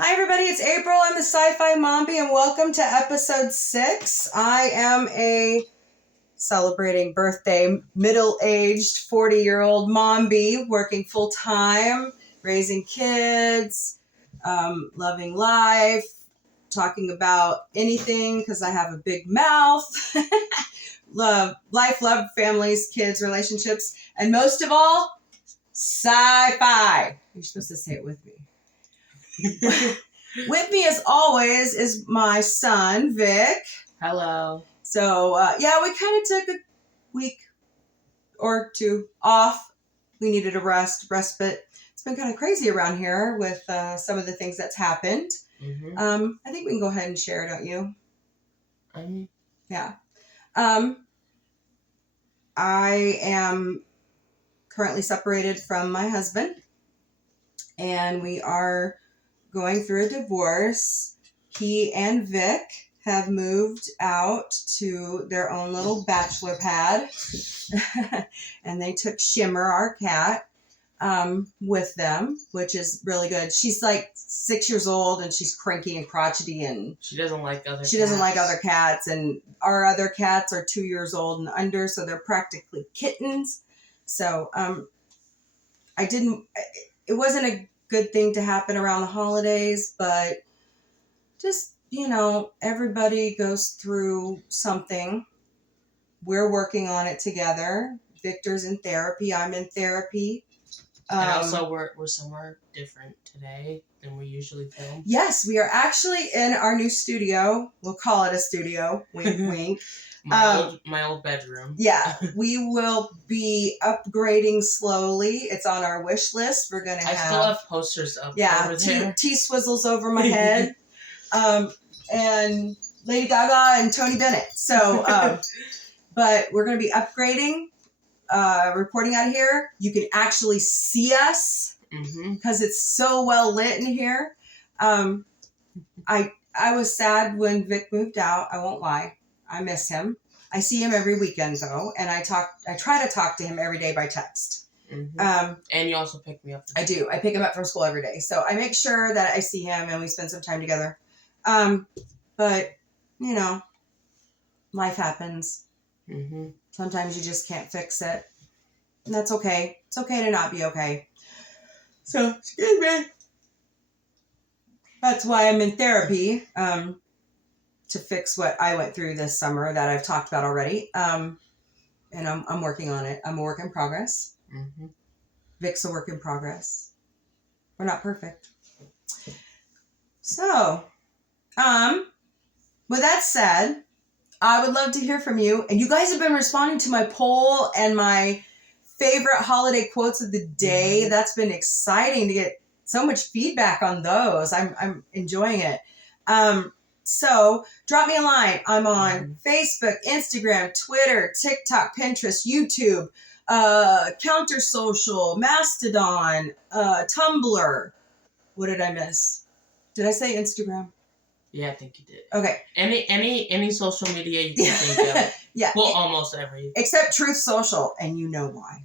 Hi everybody, it's April. I'm the Sci-Fi Mombie and welcome to episode 6. I am a celebrating birthday, middle-aged 40-year-old Mombie working full-time, raising kids, loving life, talking about anything because I have a big mouth. Love families, kids, relationships, and most of all, sci-fi. You're supposed to say it with me. With me, as always, is my son, Vic. Hello. So, we kind of took a week or two off. We needed a respite. It's been kind of crazy around here with some of the things that's happened. Mm-hmm. I think we can go ahead and share, don't you? Yeah. I am currently separated from my husband, and we are going through a divorce. He and Vic have moved out to their own little bachelor pad. And they took Shimmer, our cat, with them, which is really good. She's like 6 years old and she's cranky and crotchety and she doesn't like other cats. And our other cats are 2 years old and under, so they're practically kittens. So it wasn't a good thing to happen around the holidays, but just, everybody goes through something. We're working on it together. Victor's in therapy. I'm in therapy. And also, we're somewhere different today than we usually film. Yes, we are actually in our new studio. We'll call it a studio. Wink, wink. My old bedroom. Yeah, we will be upgrading slowly. It's on our wish list. We're gonna. I still have posters up. over there. T-swizzles over my head, and Lady Gaga and Tony Bennett. So, but we're gonna be upgrading. Reporting out of here, you can actually see us because it's so well lit in here. I was sad when Vic moved out. I won't lie. I miss him. I see him every weekend though, and I try to talk to him every day by text. And you also pick me up. I do. I pick him up from school every day, so I make sure that I see him and we spend some time together. But life happens. Sometimes you just can't fix it. And that's okay. It's okay to not be okay. So, excuse me. That's why I'm in therapy, to fix what I went through this summer that I've talked about already. And I'm working on it. I'm a work in progress. Vic's a work in progress. We're not perfect. So, with that said, I would love to hear from you. And you guys have been responding to my poll and my favorite holiday quotes of the day. That's been exciting to get so much feedback on those. I'm enjoying it. So drop me a line. I'm on Facebook, Instagram, Twitter, TikTok, Pinterest, YouTube, Counter Social, Mastodon, Tumblr. What did I miss? Did I say Instagram? Yeah, I think you did. Okay. Any social media you can think of. Yeah. Well, almost every. Except Truth Social, and you know why.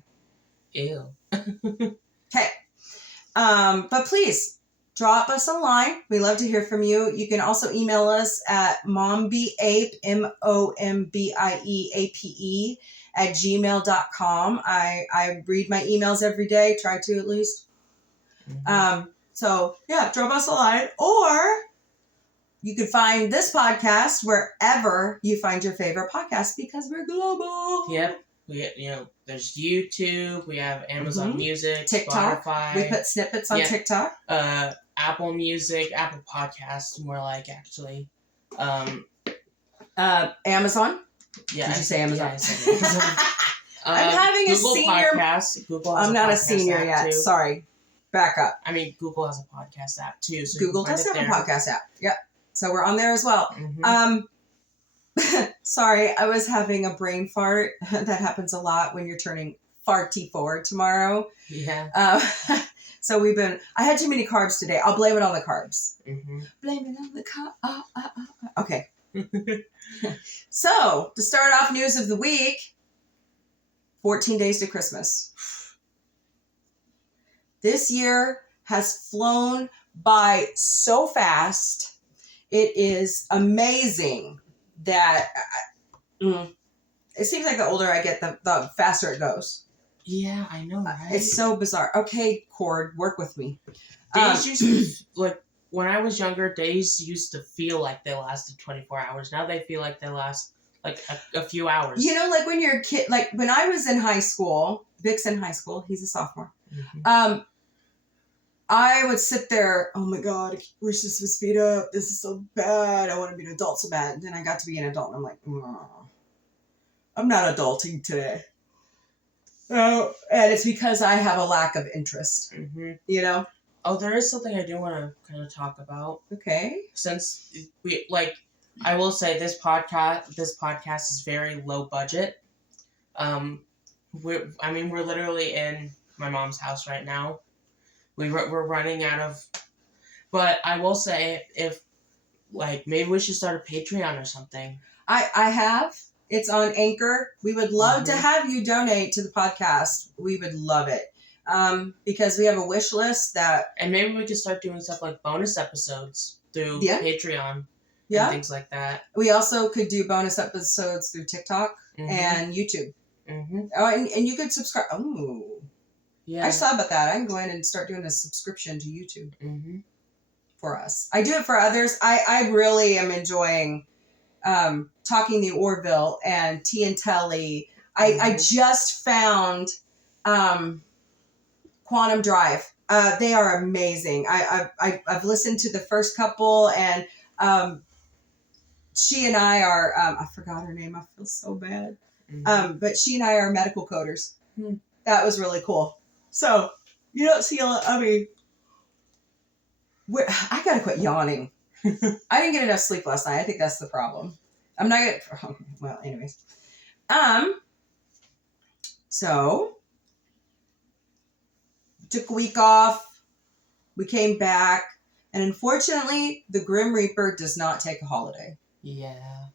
Ew. Okay. But please drop us a line. We love to hear from you. You can also email us at mombieape, mombieape @gmail.com. I read my emails every day. Try to at least. So yeah, drop us a line, or you can find this podcast wherever you find your favorite podcast because we're global. Yep. There's YouTube. We have Amazon Music, TikTok. Spotify. We put snippets on TikTok. Apple Music, Apple Podcasts, more like actually. Amazon. Yeah. Did you say Amazon? Yeah, I said Amazon. I'm having Google a senior. Podcast. Google. Has I'm not a podcast senior app yet. Too. Sorry. Back up. I mean, Google has a podcast app too. So Google does have a podcast app. Yep. So we're on there as well. Sorry, I was having a brain fart. That happens a lot when you're turning 44 tomorrow. Yeah. So I had too many carbs today. I'll blame it on the carbs. Blame it on the carbs. Okay. So, to start off news of the week, 14 days to Christmas. This year has flown by so fast. It is amazing that it seems like the older I get, the faster it goes. Yeah, I know, right? It's so bizarre. Okay, Cord, work with me. Days used to, like, when I was younger, days used to feel like they lasted 24 hours. Now they feel like they last, like, a few hours. You know, like when you're a kid, like when I was in high school, Vic's in high school, he's a sophomore. I would sit there, oh my God, I wish this would speed up. This is so bad. I want to be an adult so bad. And then I got to be an adult and I'm like, I'm not adulting today. Oh, and it's because I have a lack of interest, you know? Oh, there is something I do want to kind of talk about. Okay. Since we, like, I will say this podcast is very low budget. We're literally in my mom's house right now. We're running out of, but I will say if, like, maybe we should start a Patreon or something. I have. It's on Anchor. We would love to have you donate to the podcast. We would love it. Because we have a wish list that... And maybe we could start doing stuff like bonus episodes through Patreon and things like that. We also could do bonus episodes through TikTok and YouTube. Oh, and you could subscribe. Oh. Yeah. I saw about that. I can go in and start doing a subscription to YouTube for us. I do it for others. I really am enjoying Talking the Orville and T and Telly. I just found Quantum Drive. They are amazing. I've listened to the first couple, and she and I are I forgot her name. I feel so bad. But she and I are medical coders. That was really cool. So you don't see a lot. I mean, I gotta quit yawning. I didn't get enough sleep last night. I think that's the problem. I'm not gonna. Well, anyways. So took a week off. We came back, and unfortunately, the Grim Reaper does not take a holiday. Yeah.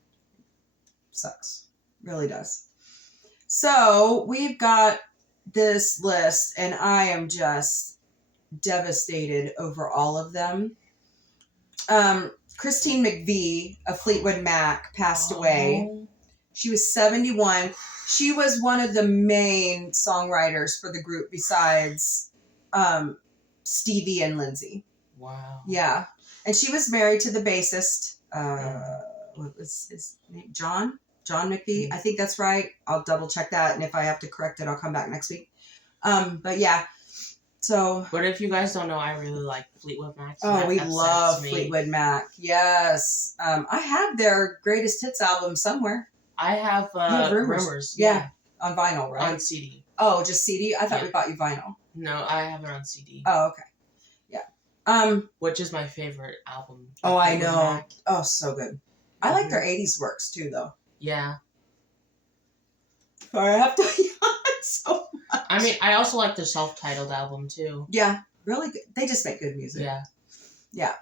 Sucks. Really does. So we've got this list, and I am just devastated over all of them. Christine McVie of Fleetwood Mac passed away. She was 71. She was one of the main songwriters for the group besides Stevie and Lindsay. Wow. Yeah. And she was married to the bassist. What was his name? John McVie. I think that's right. I'll double check that. And if I have to correct it, I'll come back next week. But yeah. So. But if you guys don't know, I really like Fleetwood Mac. So we love Fleetwood Mac. Yes. I have their greatest hits album somewhere. I have Rumors. Yeah. On vinyl, right? On CD. Oh, just CD? I thought we bought you vinyl. No, I have it on CD. Oh, okay. Yeah. Which is my favorite album. Oh, I know. Mac. Oh, so good. I like their 80s works too, though. Yeah. Sorry, I have to yawn so much. I mean, I also like their self-titled album too. Yeah, really good. They just make good music. Yeah. Yeah.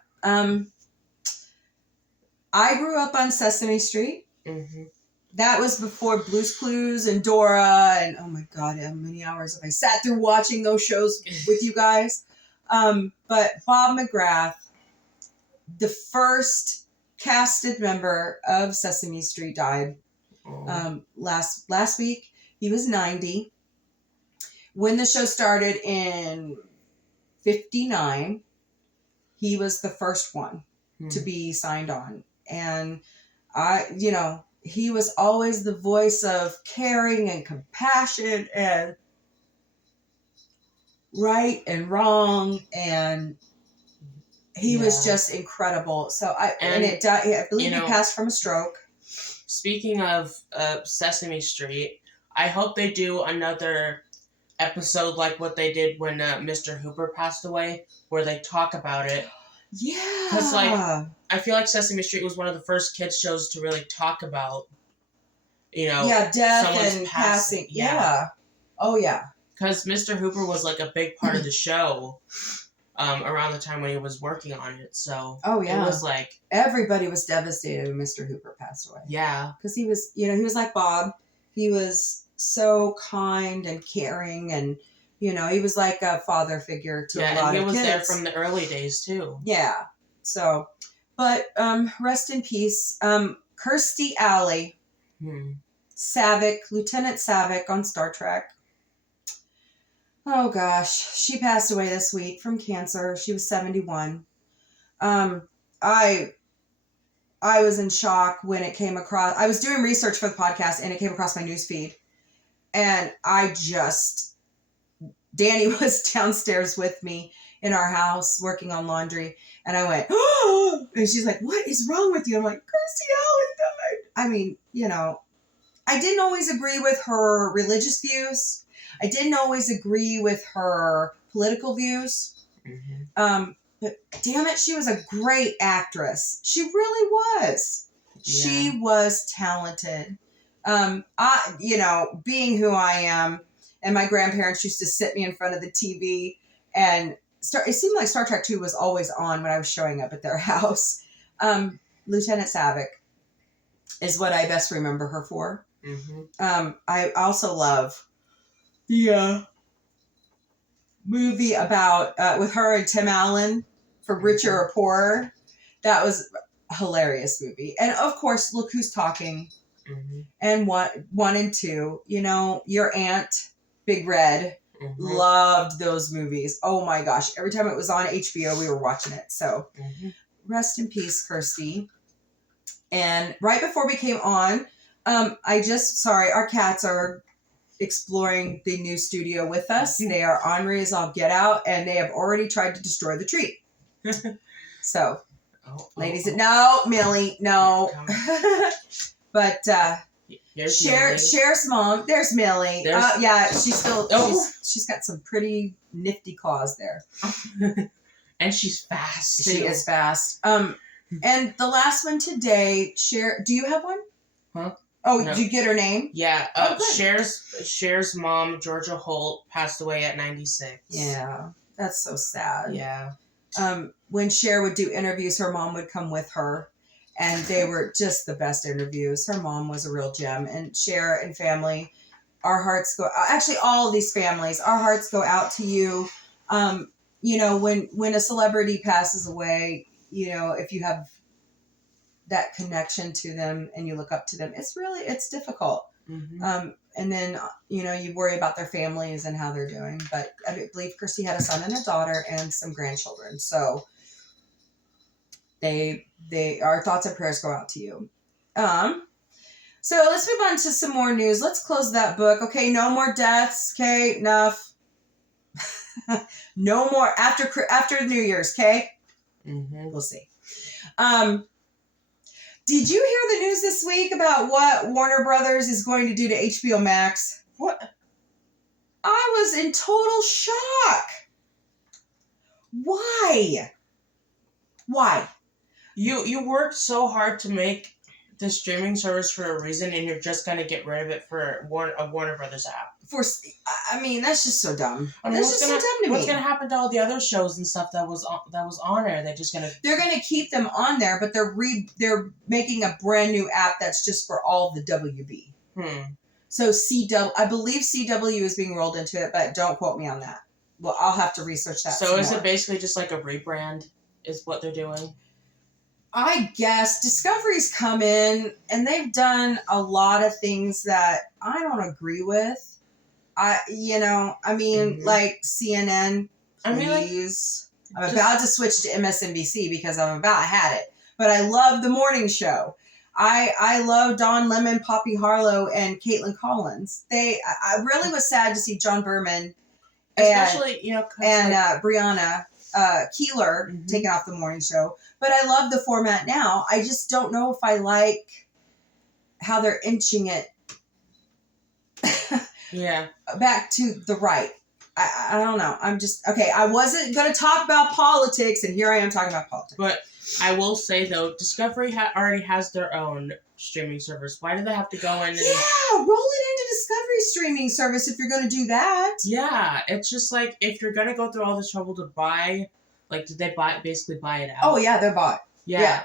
I grew up on Sesame Street. That was before Blue's Clues and Dora, and oh my God, how many hours have I sat through watching those shows with you guys? But Bob McGrath, the first casted member of Sesame Street, died last week. He was 90. When the show started in 59, he was the first one to be signed on. And he was always the voice of caring and compassion and right and wrong, and he was just incredible. So I believe he passed from a stroke. Speaking of Sesame Street, I hope they do another episode like what they did when Mr. Hooper passed away, where they talk about it. Yeah. Because, I feel like Sesame Street was one of the first kids shows to really talk about, death and passing. Yeah. Oh, yeah. Because Mr. Hooper was, a big part of the show around the time when he was working on it, so... Oh, yeah. It was, everybody was devastated when Mr. Hooper passed away. Yeah. Because he was, he was like Bob. He was so kind and caring, and You know, he was like a father figure to a lot of kids. Yeah, and he was there from the early days, too. Yeah. So, but rest in peace. Kirstie Alley. Saavik, Lieutenant Saavik on Star Trek. Oh gosh, she passed away this week from cancer. She was 71. I was in shock when it came across. I was doing research for the podcast and it came across my newsfeed, and Danny was downstairs with me in our house working on laundry, and I went, oh, and she's like, "What is wrong with you?" I'm like, "Kirstie Alley died." I mean, you know, I didn't always agree with her religious views. I didn't always agree with her political views. But damn it, she was a great actress. She really was. Yeah. She was talented. Being who I am, and my grandparents used to sit me in front of the TV, and it seemed like Star Trek 2 was always on when I was showing up at their house. Lieutenant Saavik is what I best remember her for. I also love the movie about with her and Tim Allen for Richer or Poorer. That was a hilarious movie. And of course, Look Who's Talking. And one and two. You know, your aunt, Big Red, loved those movies. Oh my gosh. Every time it was on HBO, we were watching it. So rest in peace, Kirstie. And right before we came on, our cats are exploring the new studio with us. They are ornery as all get out, and they have already tried to destroy the tree. So, ladies, no, Millie, no. But Cher's mom, there's Millie. Yeah, she's got some pretty nifty claws there. And she's fast, too. She is fast. And the last one today, Cher, do you have one? Huh? Oh, no. Did you get her name? Yeah. Cher's mom, Georgia Holt, passed away at 96. Yeah. That's so sad. Yeah. When Cher would do interviews, her mom would come with her, and they were just the best interviews. Her mom was a real gem. And Cher and family, our hearts go, actually all of these families, our hearts go out to you. You know, when a celebrity passes away, you know, if you have that connection to them and you look up to them, it's difficult. And then, you know, you worry about their families and how they're doing. But I believe Kirstie had a son and a daughter and some grandchildren. So our thoughts and prayers go out to you. So let's move on to some more news. Let's close that book. Okay, no more deaths. Okay, enough. No more after New Year's. Okay, we'll see. Did you hear the news this week about what Warner Brothers is going to do to HBO Max? What? I was in total shock. Why? You worked so hard to make the streaming service for a reason, and you're just going to get rid of it for a Warner Brothers app. I mean, that's just so dumb. I mean, that's just so dumb to me. What's going to happen to all the other shows and stuff that was on there? They're going to keep them on there, but they're making a brand new app that's just for all the WB. So I believe CW is being rolled into it, but don't quote me on that. Well, I'll have to research that. So is it basically just like a rebrand? Is what they're doing? I guess Discovery's come in and they've done a lot of things that I don't agree with. Like CNN, please. I'm about to switch to MSNBC because I'm about had it. But I love the morning show. I love Don Lemon, Poppy Harlow, and Caitlin Collins. I really was sad to see John Berman and Brianna Keeler taken off the morning show. But I love the format now. I just don't know if I like how they're inching it back to the right. I don't know. I'm just, okay, I wasn't going to talk about politics, and here I am talking about politics. But I will say, though, Discovery already has their own streaming service. Why do they have to go in and... Yeah, roll it into Discovery's streaming service if you're going to do that. Yeah, it's just like, if you're going to go through all this trouble to buy, like, did they basically buy it out? Oh, yeah, they're bought. Yeah.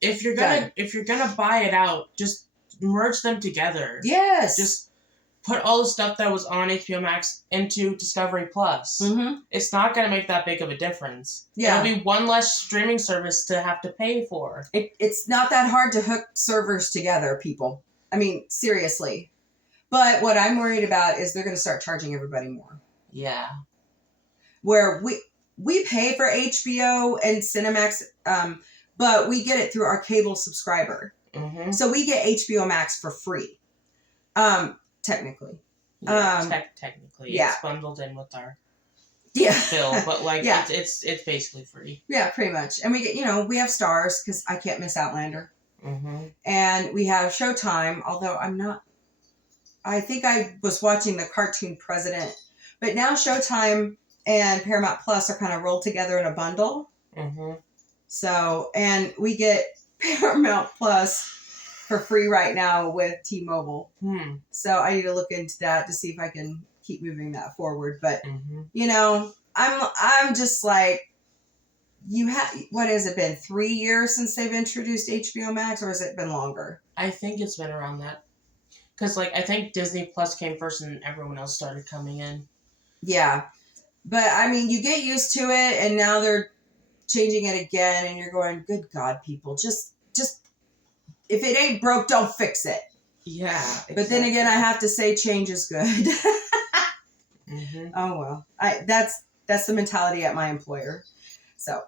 If you're gonna buy it out, just merge them together. Yes. put all the stuff that was on HBO Max into Discovery Plus. Mm-hmm. It's not going to make that big of a difference. Yeah. It'll be one less streaming service to have to pay for. It's not that hard to hook servers together, people. I mean, seriously. But what I'm worried about is they're going to start charging everybody more. Yeah. Where we pay for HBO and Cinemax, but we get it through our cable subscriber. Mm-hmm. So we get HBO Max for free, technically. Yeah, technically. Yeah. It's bundled in with our Yeah. bill, but like Yeah. it's basically free. Yeah, pretty much. And we get, we have Stars because I can't miss Outlander. Mm-hmm. And we have Showtime, although I think I was watching the Cartoon President, but now Showtime and Paramount Plus are kind of rolled together in a bundle. Mm-hmm. So, and we get Paramount Plus for free right now with T-Mobile. So I need to look into that to see if I can keep moving that forward. But, I'm just like, what has it been, 3 years since they've introduced HBO Max, or has it been longer? I think it's been around that. Because, I think Disney Plus came first and everyone else started coming in. Yeah. But, I mean, you get used to it, and now they're changing it again, and you're going, good God, people, just if it ain't broke, don't fix it. Yeah. Exactly. But then again, I have to say change is good. Mm-hmm. Oh, well. That's the mentality at my employer. So,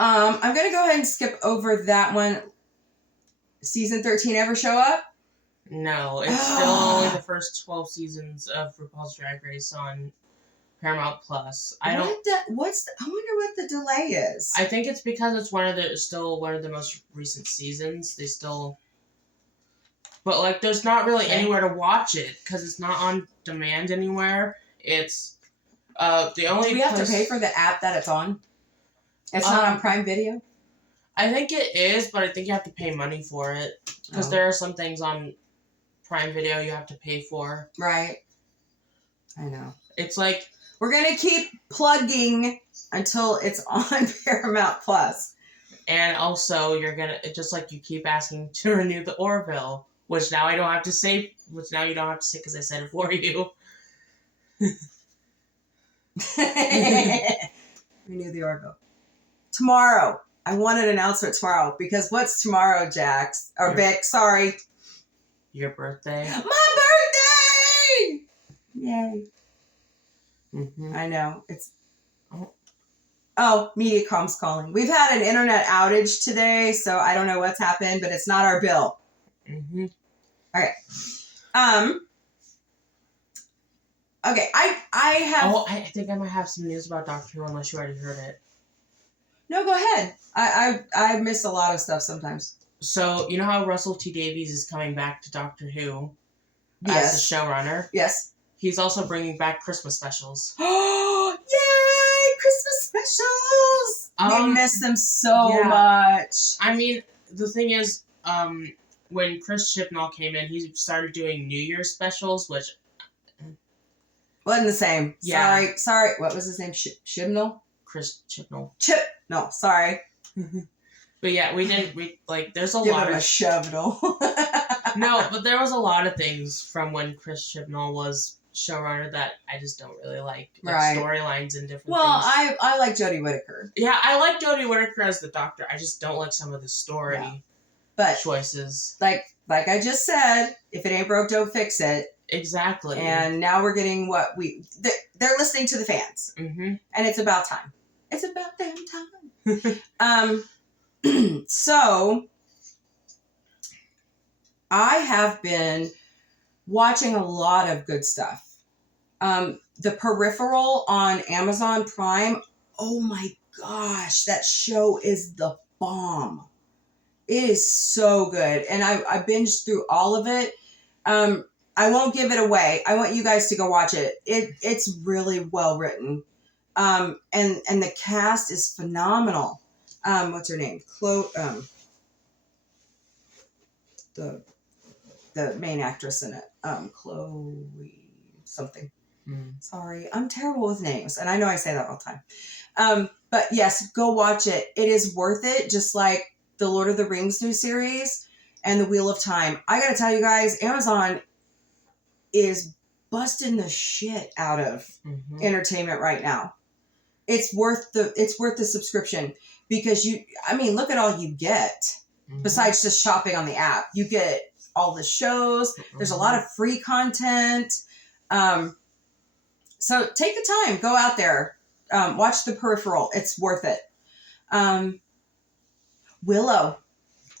I'm going to go ahead and skip over that one. Season 13 ever show up? No, it's still only the first 12 seasons of RuPaul's Drag Race on Paramount Plus. I wonder what the delay is. I think it's because it's still one of the most recent seasons. But there's not really anywhere to watch it because it's not on demand anywhere. It's the only. Do we have to pay for the app that it's on? It's not on Prime Video? I think it is, but I think you have to pay money for it because there are some things on Prime Video you have to pay for. Right. I know. It's like we're gonna keep plugging until it's on Paramount Plus. And also, you're gonna just like you keep asking to renew the Orville, which now I don't have to say. Which now you don't have to say because I said it for you. Renew the Orville tomorrow. I want an announcement tomorrow because what's tomorrow, Jax or Vic? Sorry, your birthday. My birthday! Yay! Mm-hmm. I know it's. Oh, Mediacom's calling. We've had an internet outage today, so I don't know what's happened, but it's not our bill. Mm-hmm. All right. Okay, I have. Oh, I think I might have some news about Doctor Who, unless you already heard it. No, go ahead. I miss a lot of stuff sometimes. So you know how Russell T Davies is coming back to Doctor Who as the showrunner? Yes. He's also bringing back Christmas specials. Oh, yay! Christmas specials! We miss them so much. I mean, the thing is, when Chris Chibnall came in, he started doing New Year's specials, which wasn't the same. Yeah. Sorry. What was his name? Chibnall? Chris Chibnall. No, sorry. But yeah, there's a Give lot him of... a Chibnall. No, but there was a lot of things from when Chris Chibnall was showrunner that I just don't really like. Right. Storylines and different well, things. I like Jodie Whittaker. Yeah, I like Jodie Whittaker as the Doctor. I just don't like some of the story choices. Like I just said, if it ain't broke, don't fix it. Exactly. And now we're getting what they're listening to the fans. Mm-hmm. And it's about time. It's about damn time. So I have been watching a lot of good stuff. The Peripheral on Amazon Prime. Oh my gosh, that show is the bomb. It is so good. And I binged through all of it. I won't give it away. I want you guys to go watch it. It's really well written. And the cast is phenomenal. What's her name? The main actress in it. Chloe something. Sorry, I'm terrible with names, and I know I say that all the time. But yes, go watch it. It is worth it, just like the Lord of the Rings new series and the Wheel of Time. I gotta tell you guys, Amazon is busting the shit out of Mm-hmm. entertainment right now. It's worth the subscription because look at all you get Mm-hmm. besides just shopping on the app. You get all the shows. There's a lot of free content. So take the time, go out there, watch The Peripheral. It's worth it. Willow.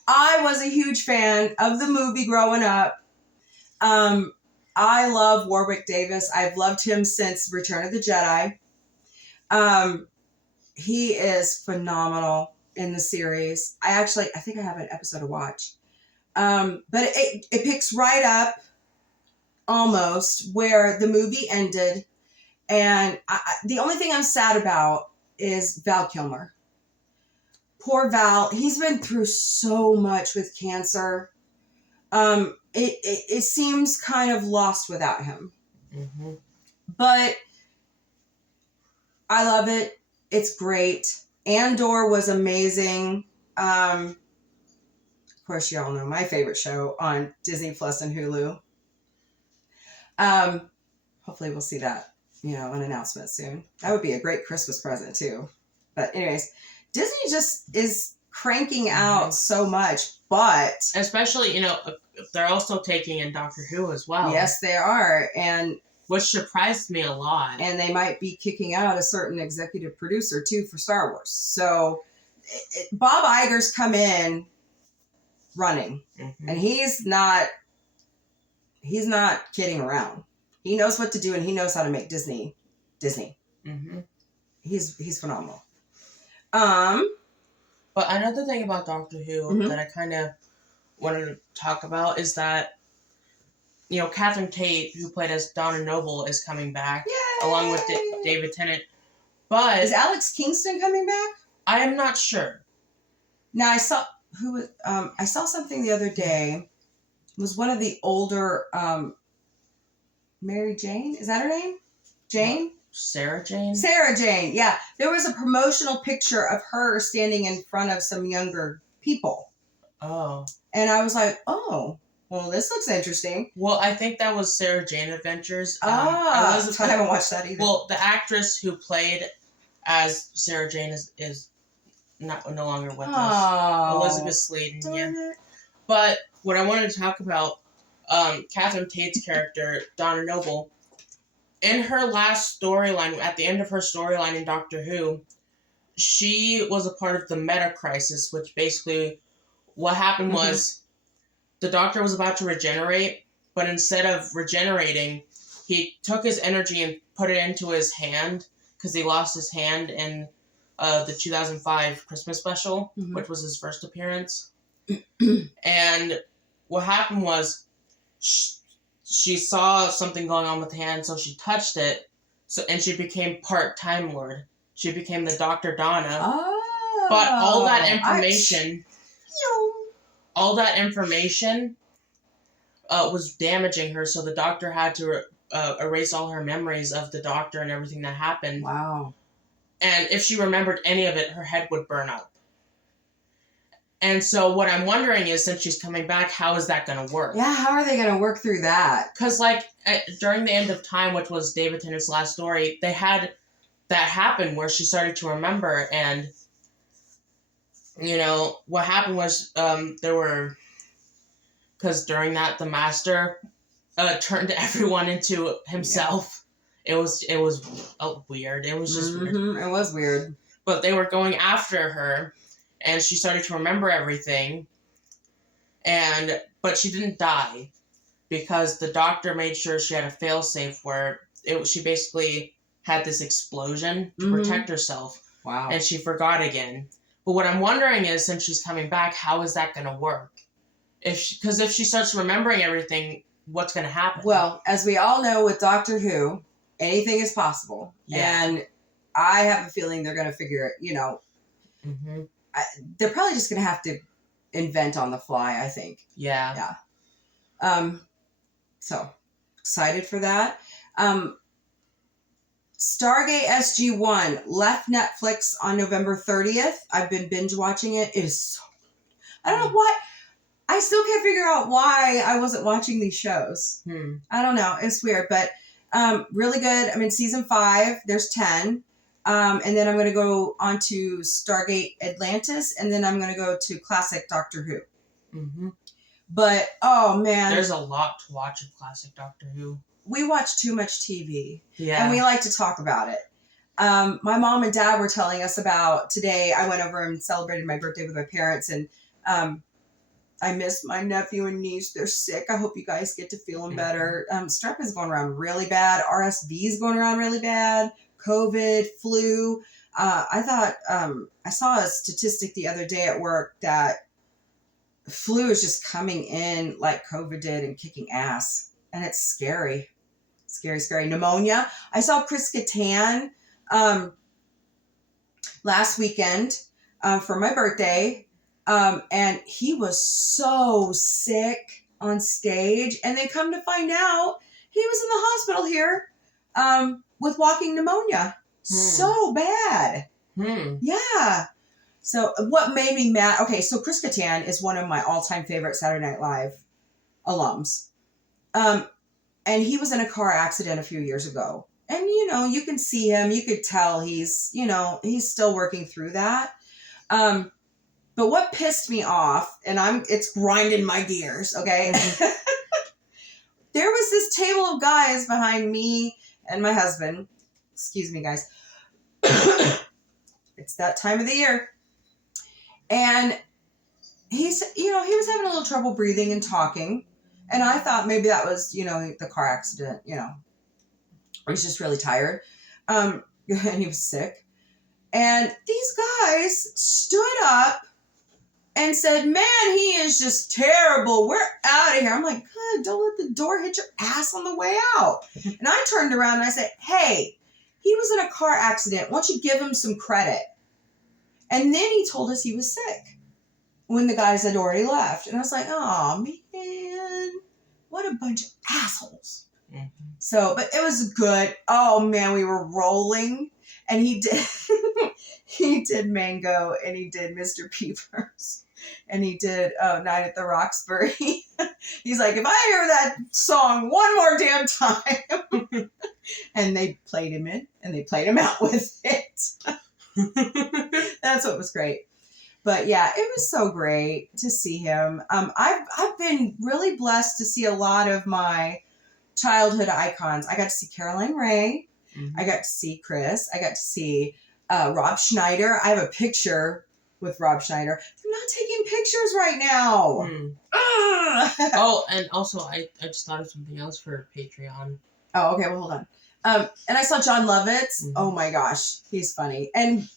I was a huge fan of the movie growing up. I love Warwick Davis. I've loved him since Return of the Jedi. He is phenomenal in the series. I think I have an episode to watch. But it picks right up almost where the movie ended. And the only thing I'm sad about is Val Kilmer. Poor Val. He's been through so much with cancer. It seems kind of lost without him. Mm-hmm. But I love it. It's great. Andor was amazing. Of course, you all know my favorite show on Disney Plus and Hulu. Hopefully we'll see that, an announcement soon. That would be a great Christmas present too. But anyways, Disney just is cranking out so much, but especially, they're also taking in Doctor Who as well. Yes, they are. And which surprised me a lot. And they might be kicking out a certain executive producer too for Star Wars. So Bob Iger's come in running, and he's not kidding around. He knows what to do, and he knows how to make Disney. Mm-hmm. He's phenomenal. But another thing about Doctor Who that I kind of wanted to talk about is that, Catherine Tate, who played as Donna Noble, is coming back. Yay! Along with David Tennant. But is Alex Kingston coming back? I am not sure. Now I saw something the other day. It was one of the older Mary Jane. Is that her name? Jane? Sarah Jane? Sarah Jane, yeah. There was a promotional picture of her standing in front of some younger people. Oh. And I was like, oh, well, this looks interesting. Well, I think that was Sarah Jane Adventures. I haven't watched that either. Well, the actress who played as Sarah Jane is no longer with us. Elizabeth Sladen, yeah. But what I wanted to talk about, Catherine Tate's character, Donna Noble, in her last storyline, at the end of her storyline in Doctor Who, she was a part of the Meta Crisis, which basically what happened was the Doctor was about to regenerate, but instead of regenerating, he took his energy and put it into his hand because he lost his hand in the 2005 Christmas special, which was his first appearance. And what happened was she saw something going on with the hand, so she touched it, and she became part Time Lord. She became the Dr. Donna. Oh. But all that information was damaging her, so the Doctor had to erase all her memories of the Doctor and everything that happened. Wow. And if she remembered any of it, her head would burn up. And so what I'm wondering is, since she's coming back, how is that going to work? Yeah, how are they going to work through that? Because, during the End of Time, which was David Tennant's last story, they had that happen where she started to remember, and, what happened was because during that, the Master turned everyone into himself. Yeah. It was weird. It was just weird. It was weird. But they were going after her, and she started to remember everything, but she didn't die because the Doctor made sure she had a failsafe where she basically had this explosion to protect herself. Wow. And she forgot again. But what I'm wondering is, since she's coming back, how is that going to work? Because if she starts remembering everything, what's going to happen? Well, as we all know with Doctor Who, anything is possible. Yeah. And I have a feeling they're going to figure it, they're probably just going to have to invent on the fly, I think. Yeah. Yeah. So, excited for that. Stargate SG-1 left Netflix on November 30th. I've been binge watching it. It is so... I don't know why. I still can't figure out why I wasn't watching these shows. I don't know. It's weird, but really good. I'm in season 5. There's 10. And then I'm going to go on to Stargate Atlantis, and then I'm going to go to classic Doctor Who. Mm-hmm. But, oh, man. There's a lot to watch of classic Doctor Who. We watch too much TV. Yeah. And we like to talk about it. My mom and dad were telling us about today. I went over and celebrated my birthday with my parents, and I missed my nephew and niece. They're sick. I hope you guys get to feeling better. Strep is going around really bad. RSV is going around really bad. COVID, flu. I thought I saw a statistic the other day at work that flu is just coming in like COVID did and kicking ass. And it's scary. Scary, scary. Pneumonia. I saw Chris Kattan last weekend for my birthday. And he was so sick on stage. And then come to find out, he was in the hospital here with walking pneumonia. So bad. Yeah. So what made me mad? Okay, so Chris Kattan is one of my all-time favorite Saturday Night Live alums. And he was in a car accident a few years ago. And, you can see him. You could tell he's still working through that. But what pissed me off, and it's grinding my gears, okay? There was this table of guys behind me and my husband. Excuse me, guys. It's that time of the year. And he was having a little trouble breathing and talking. And I thought maybe that was, the car accident, or he's just really tired. And he was sick. And these guys stood up and said, man, he is just terrible. We're out of here. I'm like, God, don't let the door hit your ass on the way out. And I turned around and I said, hey, he was in a car accident. Why don't you give him some credit? And then he told us he was sick when the guys had already left. And I was like, oh, man, what a bunch of assholes. Mm-hmm. So, but it was good. Oh, man, we were rolling. And he did Mango, and he did Mr. Peepers, and he did Night at the Roxbury. He's like, if I hear that song one more damn time. And they played him in, and they played him out with it. That's what was great. But yeah, it was so great to see him. I've been really blessed to see a lot of my childhood icons. I got to see Caroline Rhea. Mm-hmm. I got to see Chris. I got to see Rob Schneider. I have a picture with Rob Schneider. I'm not taking pictures right now. Oh, and also I just thought of something else for Patreon. Oh, okay. Well, hold on. And I saw John Lovitz. Mm-hmm. Oh my gosh, he's funny. And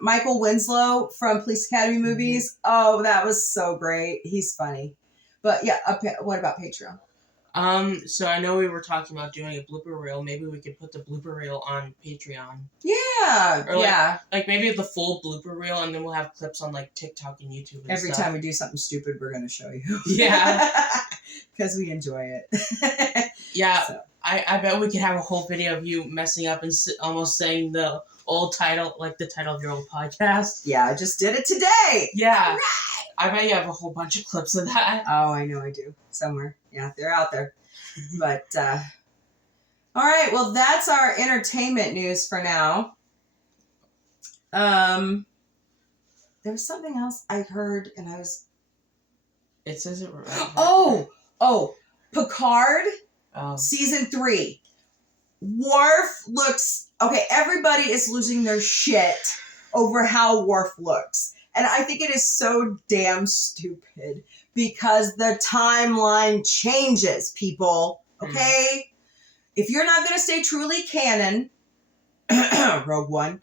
Michael Winslow from Police Academy movies. Mm-hmm. Oh, that was so great. He's funny. But yeah, what about Patreon? So I know we were talking about doing a blooper reel. Maybe we could put the blooper reel on Patreon. Yeah. Or like maybe the full blooper reel, and then we'll have clips on like TikTok and YouTube and Every time we do something stupid, we're going to show you. Yeah. Because we enjoy it. Yeah. So. I bet we could have a whole video of you messing up and almost saying the old title, like the title of your old podcast. Yeah, I just did it today. Yeah. Right. I bet you have a whole bunch of clips of that. Oh, I know I do. Somewhere. Yeah, they're out there. But, all right. Well, that's our entertainment news for now. There was something else I heard, and I was... It says it... Oh! Picard, season 3. Worf looks... Okay, everybody is losing their shit over how Worf looks. And I think it is so damn stupid because the timeline changes, people. Okay? If you're not going to stay truly canon, Rogue One,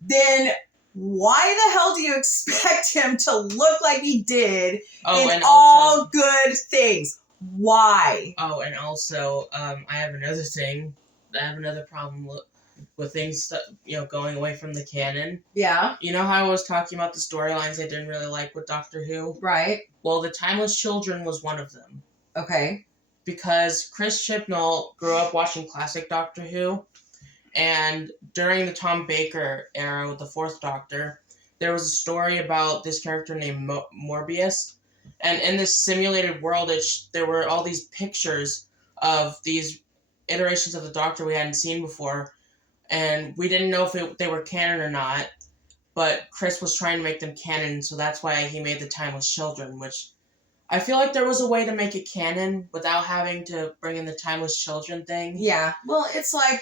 then why the hell do you expect him to look like he did in all good things? Why? Oh, and also, I have another thing. I have another problem with things, going away from the canon. Yeah. You know how I was talking about the storylines I didn't really like with Doctor Who? Right. Well, The Timeless Children was one of them. Okay. Because Chris Chibnall grew up watching classic Doctor Who, and during the Tom Baker era with the Fourth Doctor, there was a story about this character named Morbius, And in this simulated world, there were all these pictures of these iterations of the Doctor we hadn't seen before, and we didn't know if they were canon or not. But Chris was trying to make them canon, so that's why he made the Timeless Children, which I feel like there was a way to make it canon without having to bring in the Timeless Children thing. Yeah. Well, it's like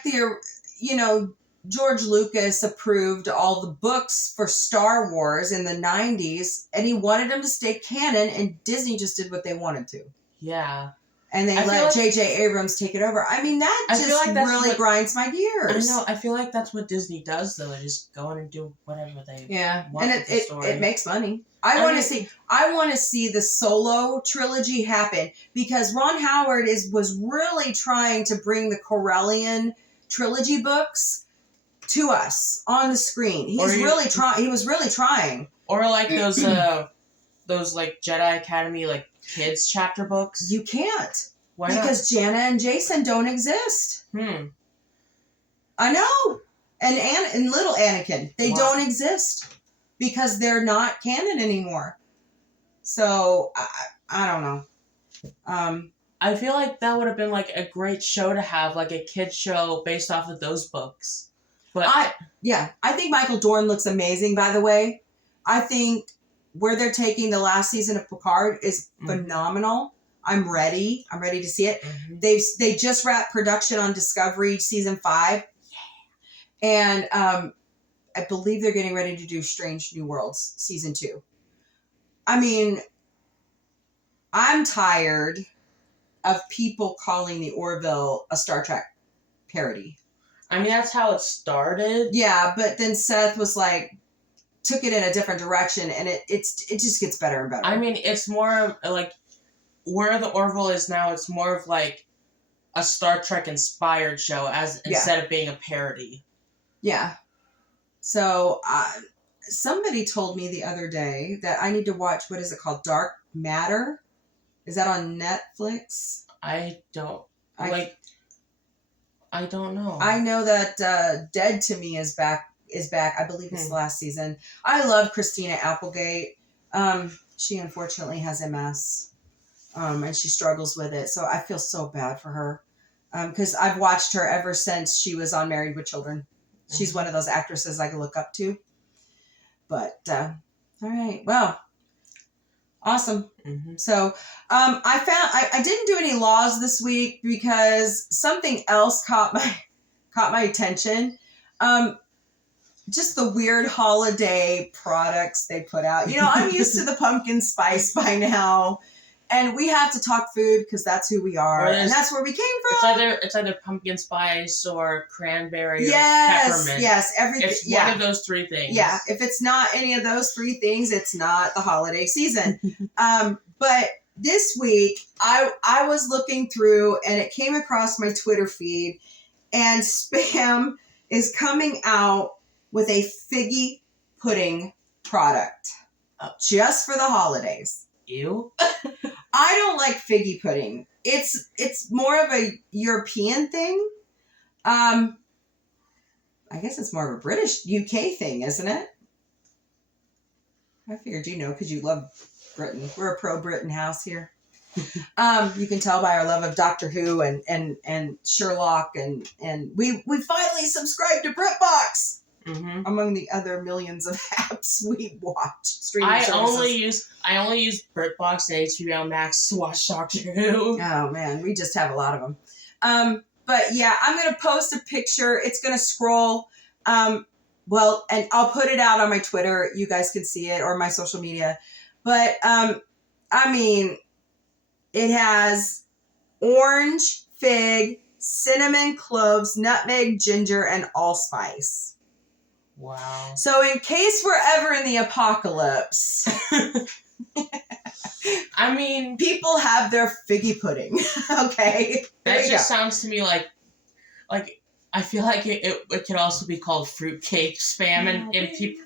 George Lucas approved all the books for Star Wars in the 90s, and he wanted them to stay canon, and Disney just did what they wanted to. Yeah. And they let J.J. Abrams take it over. I mean, that really grinds my gears. I know. I feel like that's what Disney does, though. They just go in and do whatever they want. And it makes money. I want to see the Solo trilogy happen, because Ron Howard was really trying to bring the Corellian trilogy books to us on the screen. He was really trying. Or like those like Jedi Academy like kids chapter books. You can't. Why not? Because Jana and Jason don't exist. I know. And little Anakin, they don't exist because they're not canon anymore. So I don't know. I feel like that would have been like a great show to have, like a kid show based off of those books. But I think Michael Dorn looks amazing, by the way. I think where they're taking the last season of Picard is phenomenal. I'm ready to see it. They just wrapped production on Discovery season 5. And I believe they're getting ready to do Strange New Worlds season 2. I mean, I'm tired of people calling the Orville a Star Trek parody. I mean, that's how it started. Yeah, but then Seth was like, took it in a different direction, and it just gets better and better. I mean, it's more like where the Orville is now. It's more of like a Star Trek inspired show instead of being a parody. Yeah. So somebody told me the other day that I need to watch, what is it called? Dark Matter? Is that on Netflix? I don't know. I know that Dead to Me is back. I believe it's the last season. I love Christina Applegate. She unfortunately has MS. And she struggles with it. So I feel so bad for her. Because I've watched her ever since she was on Married with Children. She's one of those actresses I can look up to. But, all right. Well, awesome. So, I didn't do any laws this week because something else caught my attention. Just the weird holiday products they put out. I'm used to the pumpkin spice by now. And we have to talk food because that's who we are, and that's where we came from. It's either pumpkin spice or cranberry or peppermint. Yes, everything. It's one of those 3 things. Yeah, if it's not any of those 3 things, it's not the holiday season. But this week, I was looking through, and it came across my Twitter feed, and Spam is coming out with a figgy pudding product just for the holidays. Ew. I don't like figgy pudding. It's more of a European thing. I guess it's more of a British UK thing, isn't it? I figured because you love Britain. We're a pro-Britain house here. You can tell by our love of Doctor Who and Sherlock, and we finally subscribed to BritBox. Among the other millions of apps we watch, I only use BritBox and HBO Max to watch Doctor Who. Oh man, we just have a lot of them. But yeah, I'm gonna post a picture. It's gonna scroll. And I'll put it out on my Twitter. You guys can see it, or my social media. But I mean, it has orange, fig, cinnamon, cloves, nutmeg, ginger, and allspice. Wow. So in case we're ever in the apocalypse, I mean, people have their figgy pudding. Okay. That just sounds to me like I feel like it could also be called fruitcake spam, and people.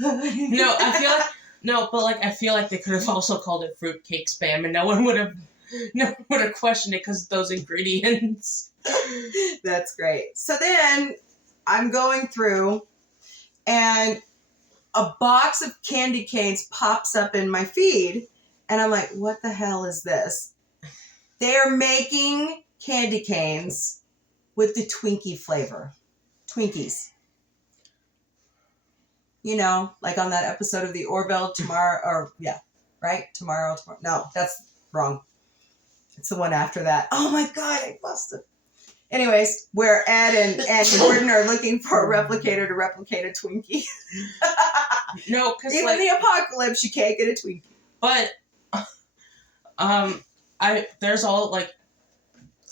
No, I feel like they could have also called it fruitcake spam, and no one would have questioned it because of those ingredients. That's great. So then I'm going through, and a box of candy canes pops up in my feed, And I'm like, what the hell is this? They're making candy canes with the Twinkie flavor. Twinkies. You know, like on that episode of the Orville tomorrow, or yeah, right? Tomorrow. No, that's wrong. It's the one after that. Oh my God, I busted. Anyways, where Ed and Gordon are looking for a replicator to replicate a Twinkie. No, because even the apocalypse, you can't get a Twinkie. But, there's all, like,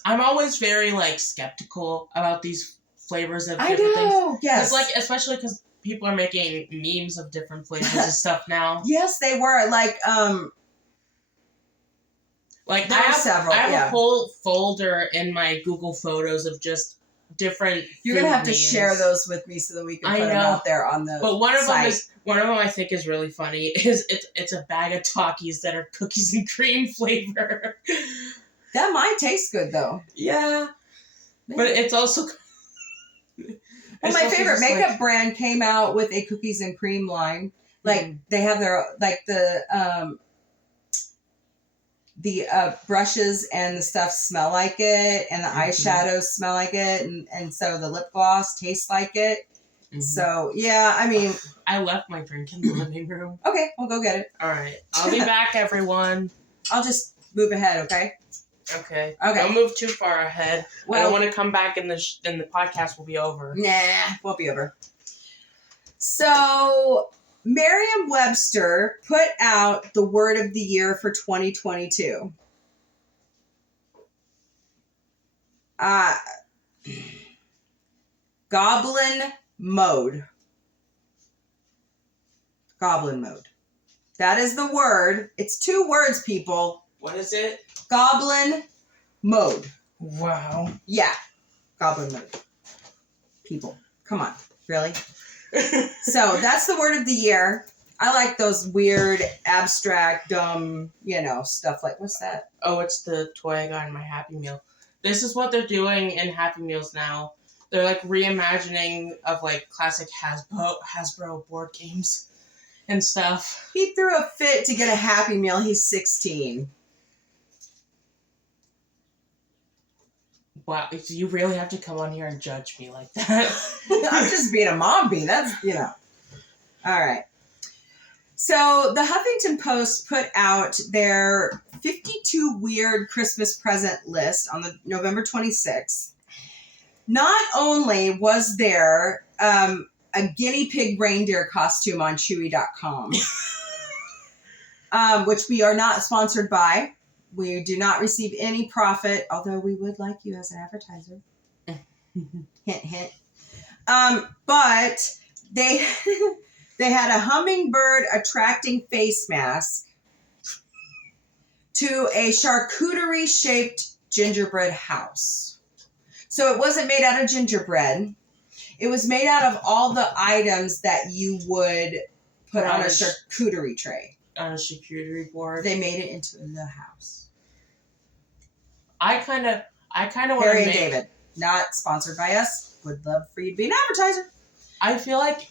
I'm always very, like, skeptical about these flavors of different things. Yes. Like, especially because people are making memes of different flavors and stuff now. Yes, they were. Like I have several. I have a whole folder in my Google Photos of just different. You're gonna have to share those with me so that we can put them out there on the. But one of site. them I think is really funny. Is it's a bag of Takis that are cookies and cream flavor. That might taste good though. Yeah, maybe. But it's also. Well, my favorite makeup brand came out with a cookies and cream line. Like they have their the brushes and the stuff smell like it, and the eyeshadows smell like it, and so the lip gloss tastes like it. Mm-hmm. So yeah, I mean, I left my drink in the living room. Okay, we'll go get it. All right, I'll be back, everyone. I'll just move ahead, okay? Okay. Don't move too far ahead. Well, I don't want to come back and the podcast will be over. Nah, won't be over. So, Merriam-Webster put out the word of the year for 2022. Goblin mode. Goblin mode. That is the word. It's 2 words, people. What is it? Goblin mode. Wow. Yeah. Goblin mode. People. Come on. Really? So that's the word of the year. I like those weird, abstract, dumb, stuff like, what's that? Oh, it's the toy I got in my Happy Meal. This is what they're doing in Happy Meals now. They're like reimagining of like classic Hasbro board games and stuff. He threw a fit to get a Happy Meal. He's 16. Wow, you really have to come on here and judge me like that. I'm just being a Mombie. That's, All right. So the Huffington Post put out their 52 weird Christmas present list on the November 26th. Not only was there a guinea pig reindeer costume on Chewy.com, which we are not sponsored by. We do not receive any profit, although we would like you as an advertiser. Hint, hint. But they had a hummingbird attracting face mask to a charcuterie-shaped gingerbread house. So it wasn't made out of gingerbread. It was made out of all the items that you would put on a charcuterie tray. On a charcuterie board. They made it into the house. I kind of want to Harry and David, not sponsored by us. Would love for you to be an advertiser. I feel like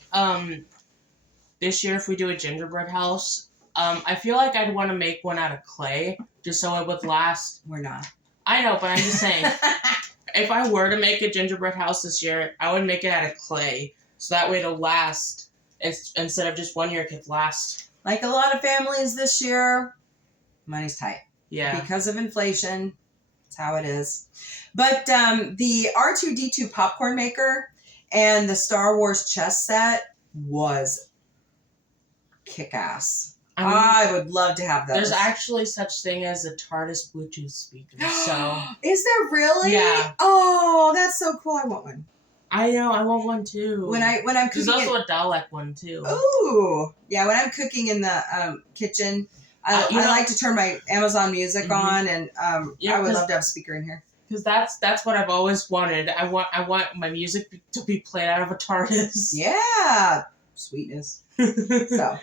this year if we do a gingerbread house, I feel like I'd want to make one out of clay just so it would last. We're not. I know, but I'm just saying. If I were to make a gingerbread house this year, I would make it out of clay so that way it'll last instead of just 1 year. It could last. Like a lot of families this year, money's tight. Yeah. Because of inflation. That's how it is. But the R2-D2 popcorn maker and the Star Wars chess set was kick-ass. I would love to have those. There's actually such thing as a TARDIS Bluetooth speaker. So is there really? Yeah. Oh, that's so cool. I want one. I know. I want one too. When I'm cooking, there's also a Dalek one too. Ooh, yeah. When I'm cooking in the kitchen, I like to turn my Amazon Music on, and I would love to have a speaker in here. Because that's what I've always wanted. I want my music to be played out of a TARDIS. Yeah, sweetness. So.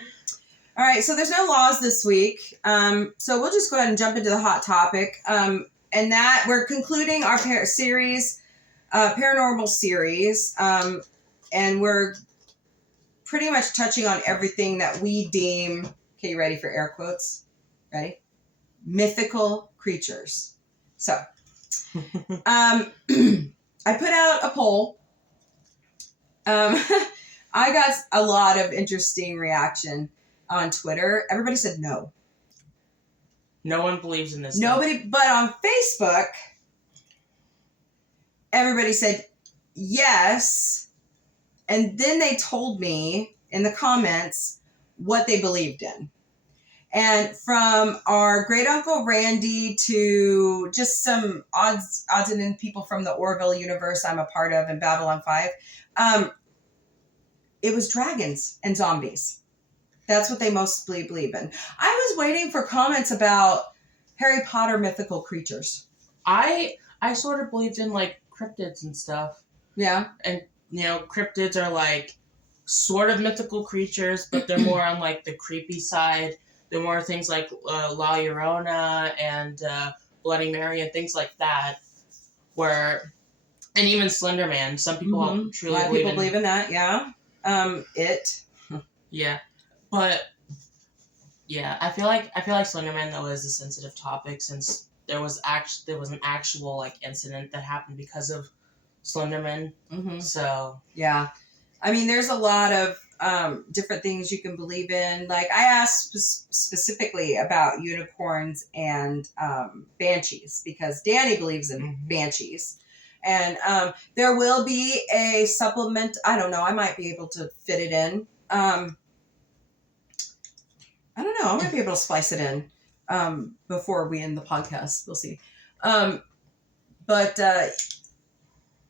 All right, so there's no laws this week, so we'll just go ahead and jump into the hot topic, and that we're concluding our paranormal series, and we're pretty much touching on everything that we deem. Okay, you ready for air quotes? Ready? Mythical creatures. So, I put out a poll. I got a lot of interesting reaction on Twitter. Everybody said no. No one believes in this. Nobody, but on Facebook, everybody said yes. And then they told me in the comments what they believed in. And from our great uncle Randy to just some odds and ends people from the Orville universe I'm a part of in Babylon 5, it was dragons and zombies. That's what they mostly believe in. I was waiting for comments about Harry Potter mythical creatures. I sort of believed in like cryptids and stuff. Yeah. And cryptids are like sort of mythical creatures, but they're more on like the creepy side. They're more things like La Llorona and Bloody Mary and things like that. And even Slender Man. Some people truly believe in that. Yeah. It. Yeah, but yeah, I feel like Slender Man though is a sensitive topic since there was an actual like incident that happened because of Slenderman. Mm-hmm. So yeah, I mean, there's a lot of different things you can believe in. Like I asked specifically about unicorns and banshees because Danny believes in banshees. And there will be a supplement. I don't know. I might be able to fit it in. I don't know. I might be able to splice it in before we end the podcast. We'll see. But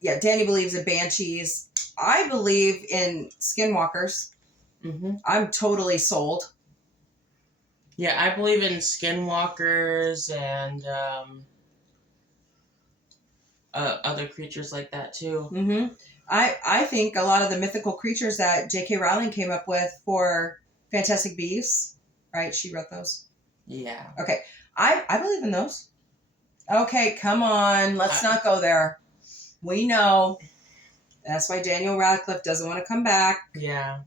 yeah, Danny believes in banshees. I believe in skinwalkers. Mm-hmm. I'm totally sold. Yeah, I believe in skinwalkers and other creatures like that too. Mm-hmm. I think a lot of the mythical creatures that J.K. Rowling came up with for Fantastic Beasts, right? She wrote those. Yeah. Okay. I believe in those. Okay, come on. Let's not go there. We know. That's why Daniel Radcliffe doesn't want to come back. Yeah.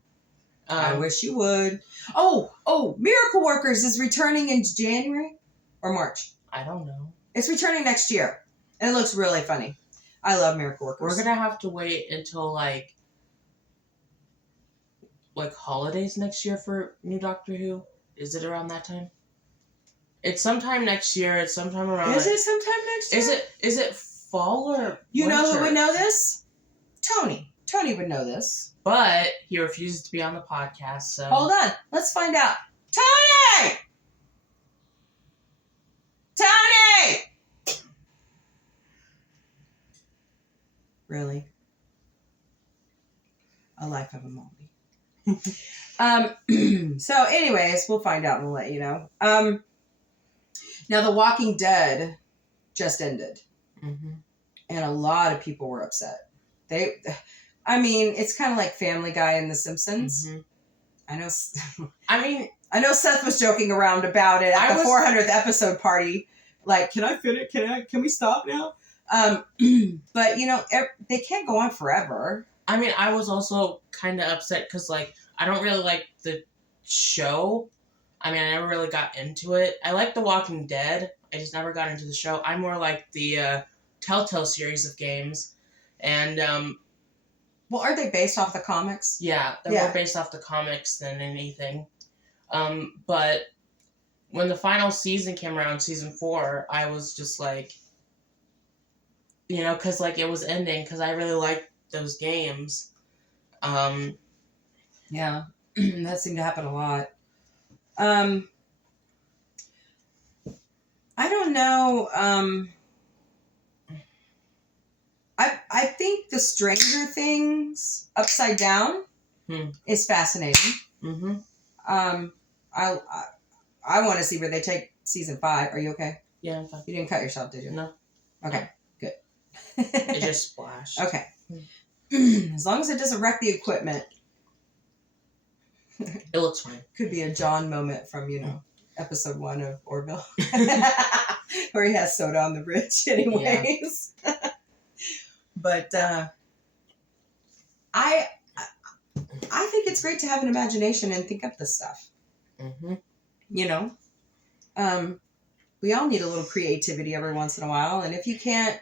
I wish you would. Oh, Miracle Workers is returning in January or March. I don't know. It's returning next year. And it looks really funny. I love Miracle Workers. We're going to have to wait until like holidays next year for new Doctor Who. Is it around that time? It's sometime next year. It's sometime around. Is it sometime next year? Is it fall or winter? You know who would know this? Tony. Tony would know this. But he refuses to be on the podcast, so... Hold on. Let's find out. Tony! Tony! Really? A life of a Mombie. So anyways, we'll find out and we'll let you know. Now, The Walking Dead just ended. Mm-hmm. And a lot of people were upset. It's kind of like Family Guy and The Simpsons. Mm-hmm. I know Seth was joking around about it at the 400th episode party. Like, can I fit it? Can we stop now? But they can't go on forever. I was also kind of upset because, like, I don't really like the show. I never really got into it. I like The Walking Dead. I just never got into the show. I'm more like the Telltale series of games. And, well, are they based off the comics? Yeah, they're more based off the comics than anything. But when the final season came around, season 4, I was just like, because, like, it was ending, because I really liked those games. Yeah, that seemed to happen a lot. I don't know. I think the Stranger Things Upside Down is fascinating. Mm-hmm. I want to see where they take season 5. Are you okay? Yeah, I'm fine. You didn't cut yourself, did you? No. Okay, good. It just splashed. Okay. As long as it doesn't wreck the equipment. It looks fine. Could be a John moment from, episode 1 of Orville. Where he has soda on the bridge anyways. Yeah. But I think it's great to have an imagination and think up this stuff. Mm-hmm. We all need a little creativity every once in a while. And if you can't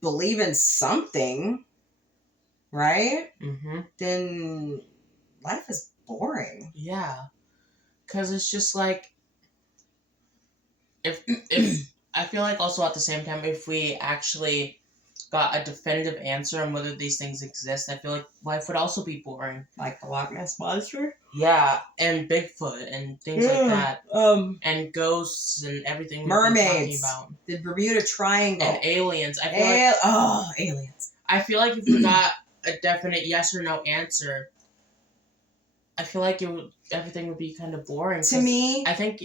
believe in something, right? Mm-hmm. Then life is boring. Yeah. Because it's just like, if I feel like also at the same time, if we actually got a definitive answer on whether these things exist, I feel like life would also be boring. Like the Loch Ness Monster? Yeah, and Bigfoot and things like that. And ghosts and everything we've been talking about. The Bermuda Triangle. And aliens. Aliens. I feel like if we got a definite yes or no answer, I feel like everything would be kind of boring. To me, I think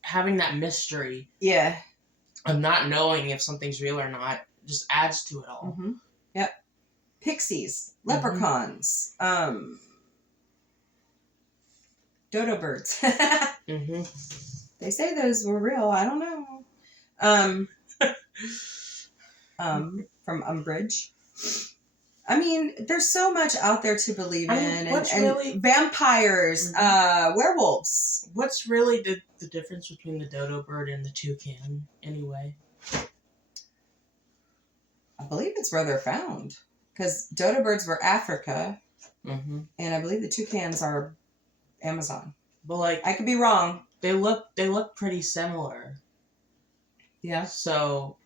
having that mystery of not knowing if something's real or not just adds to it all. Mm-hmm. Yep. Pixies, leprechauns, dodo birds. Mm-hmm. They say those were real. I don't know. From Umbridge. I mean, there's so much out there to believe in. And vampires, werewolves. What's really the difference between the dodo bird and the toucan, anyway? I believe it's where they're found. Because dodo birds were Africa. Mm-hmm. And I believe the toucans are Amazon. But, like... I could be wrong. They look pretty similar. Yeah. So...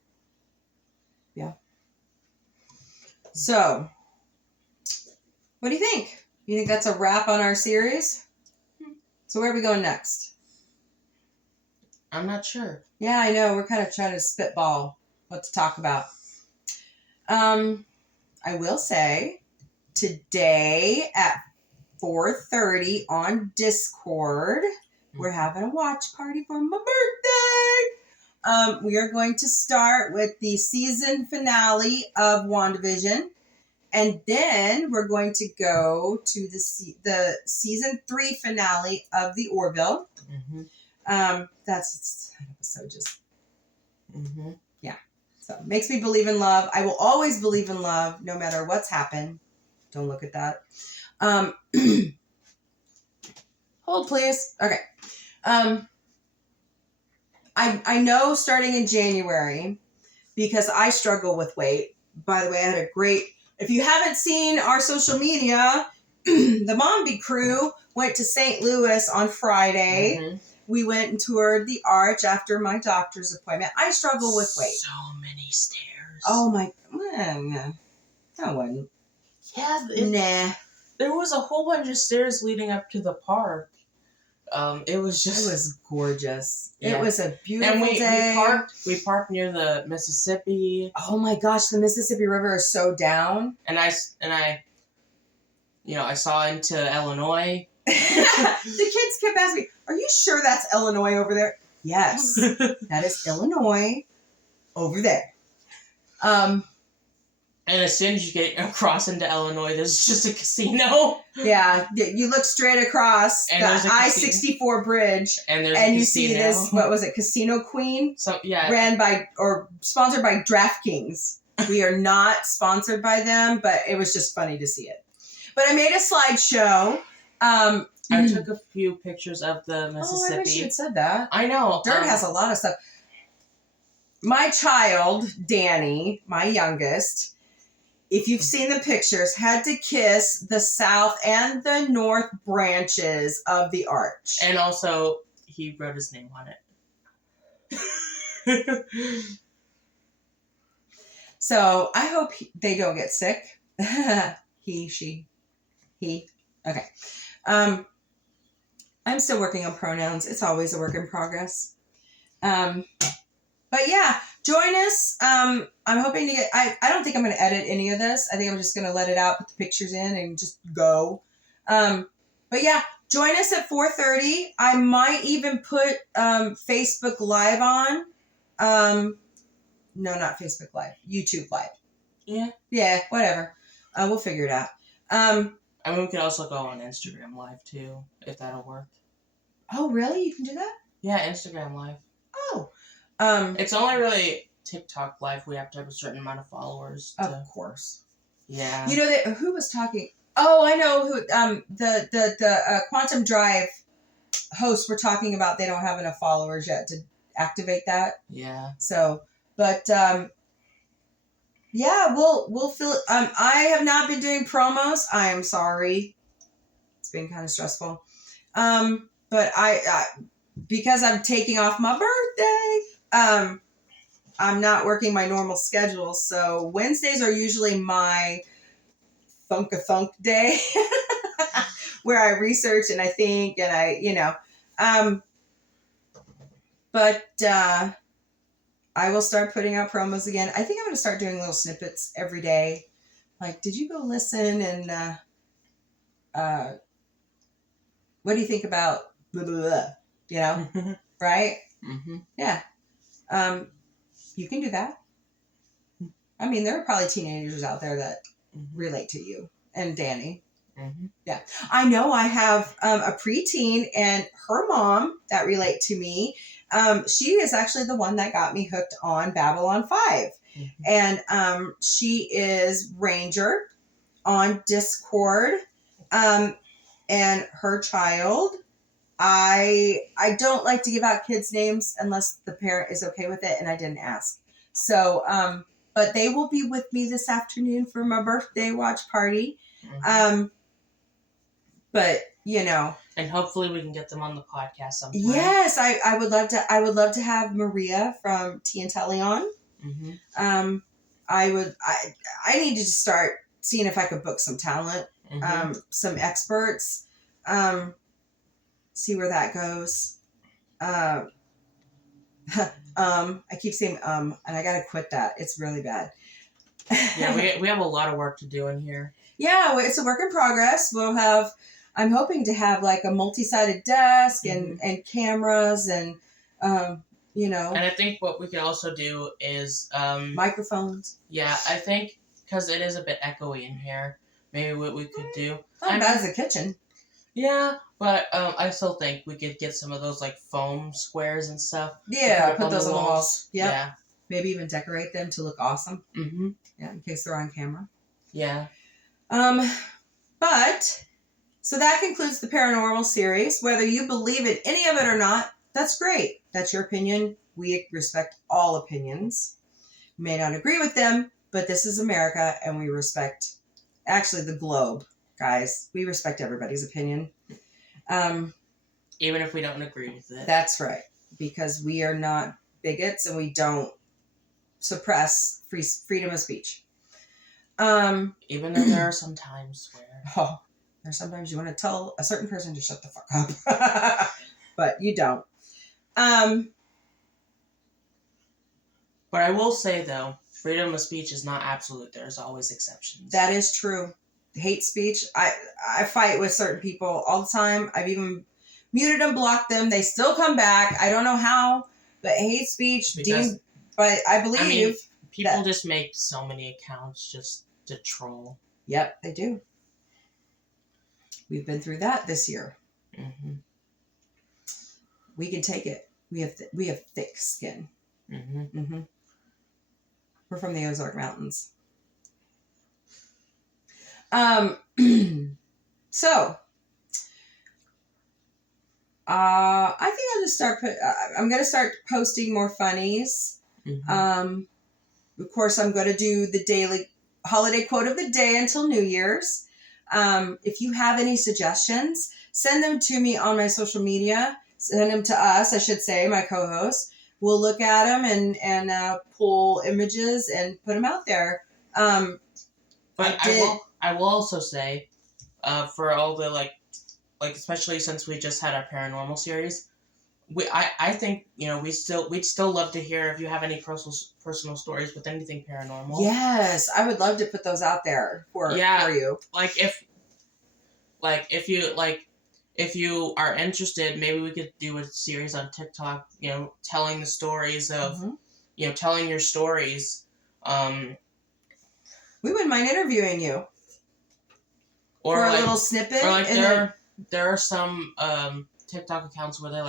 Yeah. So, what do you think? You think that's a wrap on our series? So where are we going next? I'm not sure. Yeah, I know. We're kind of trying to spitball what to talk about. I will say, today at 4:30 on Discord, we're having a watch party for my birthday. We are going to start with the season finale of WandaVision. And then we're going to go to the season 3 finale of The Orville. Mm-hmm. That's an episode just... Mm-hmm. Yeah. So makes me believe in love. I will always believe in love, no matter what's happened. Don't look at that. Hold, please. Okay. I know starting in January, because I struggle with weight. By the way, I had a great... If you haven't seen our social media, the Mombie crew went to St. Louis on Friday. Mm-hmm. We went and toured the Arch after my doctor's appointment. I struggle with weight. So many stairs. Oh my... No, I wouldn't. Yeah. Nah. There was a whole bunch of stairs leading up to the park. It was gorgeous. Yeah. It was a beautiful day. We parked near the Mississippi. Oh my gosh, the Mississippi River is so down. And I saw into Illinois. The kids kept asking me, "Are you sure that's Illinois over there?" Yes, that is Illinois over there. And as soon as you get across into Illinois, there's just a casino. Yeah, you look straight across the I-64 bridge, and you see this, what was it, Casino Queen? Ran by, or sponsored by DraftKings. We are not sponsored by them, but it was just funny to see it. But I made a slideshow. I took a few pictures of the Mississippi. Oh, I wish you had said that. I know. Dirt has a lot of stuff. My child, Danny, my youngest... If you've seen the pictures, had to kiss the south and the north branches of the arch. And also, he wrote his name on it. So, I hope they don't get sick. He, she, he. Okay. I'm still working on pronouns. It's always a work in progress. But yeah, join us. I'm hoping to get... I don't think I'm going to edit any of this. I think I'm just going to let it out, put the pictures in, and just go. But yeah, join us at 4:30. I might even put Facebook Live on. No, not Facebook Live. YouTube Live. Yeah. Yeah, whatever. We'll figure it out. I mean, we could also go on Instagram Live, too, if that'll work. Oh, really? You can do that? Yeah, Instagram Live. Oh. It's only really TikTok Live. We have to have a certain amount of followers. Of course. Yeah. You know who was talking? Oh, I know who. The Quantum Drive hosts were talking about they don't have enough followers yet to activate that. Yeah. So, but yeah, we'll fill. I have not been doing promos. I am sorry. It's been kind of stressful. But I because I'm taking off my birthday. I'm not working my normal schedule, so Wednesdays are usually my thunk day, where I research and I think and but I will start putting out promos again. I think I'm going to start doing little snippets every day. Like, did you go listen and what do you think about blah, blah, blah, you know, right? Mm-hmm. Yeah. You can do that. I mean, there are probably teenagers out there that relate to you and Danny. Mm-hmm. Yeah. I know I have a preteen and her mom that relate to me. She is actually the one that got me hooked on Babylon 5. Mm-hmm. And she is Ranger on Discord. And her child, I don't like to give out kids' names unless the parent is okay with it, and I didn't ask. So, but they will be with me this afternoon for my birthday watch party. Mm-hmm. But you know, and hopefully we can get them on the podcast sometime. Yes, I would love to. I would love to have Maria from Tea and Telly on. Mm-hmm. I need to just start seeing if I could book some talent, some experts, see where that goes. I keep saying and I gotta quit that. It's really bad. Yeah, we have a lot of work to do in here. Yeah, it's a work in progress. I'm hoping to have like a multi-sided desk and cameras and, you know. And I think what we could also do is... microphones. Yeah, I think because it is a bit echoey in here, maybe what we could do... Not bad as a kitchen. Yeah, but I still think we could get some of those like foam squares and stuff. Yeah, put those on the walls. Yep. Yeah. Maybe even decorate them to look awesome. Mm-hmm. Yeah, in case they're on camera. Yeah. But... So that concludes the paranormal series. Whether you believe in any of it or not, that's great. That's your opinion. We respect all opinions. We may not agree with them, but this is America and we respect, actually the globe, guys. We respect everybody's opinion. Even if we don't agree with it. That's right. Because we are not bigots and we don't suppress freedom of speech. Even though there are some times where... Oh. Or sometimes you want to tell a certain person to shut the fuck up. But you don't. But I will say, though, freedom of speech is not absolute. There's always exceptions. That is true. Hate speech. I fight with certain people all the time. I've even muted them, blocked them. They still come back. I don't know how. But hate speech, but I believe... people just make so many accounts just to troll. Yep, they do. We've been through that this year. Mm-hmm. We can take it. We have thick skin. Mm-hmm. Mm-hmm. We're from the Ozark Mountains. So, I think I'll just start. I'm going to start posting more funnies. Mm-hmm. Of course, I'm going to do the daily holiday quote of the day until New Year's. If you have any suggestions, send them to me on my social media. Send them to us, I should say, my co-host. We'll look at them and pull images and put them out there. But I will also say, for all the like especially since we just had our paranormal series, I think we'd still love to hear if you have any personal stories with anything paranormal. Yes, I would love to put those out there for you. If you are interested, maybe we could do a series on TikTok. Telling the stories of telling your stories. We wouldn't mind interviewing you. Or for a little snippet. Or there are some TikTok accounts where they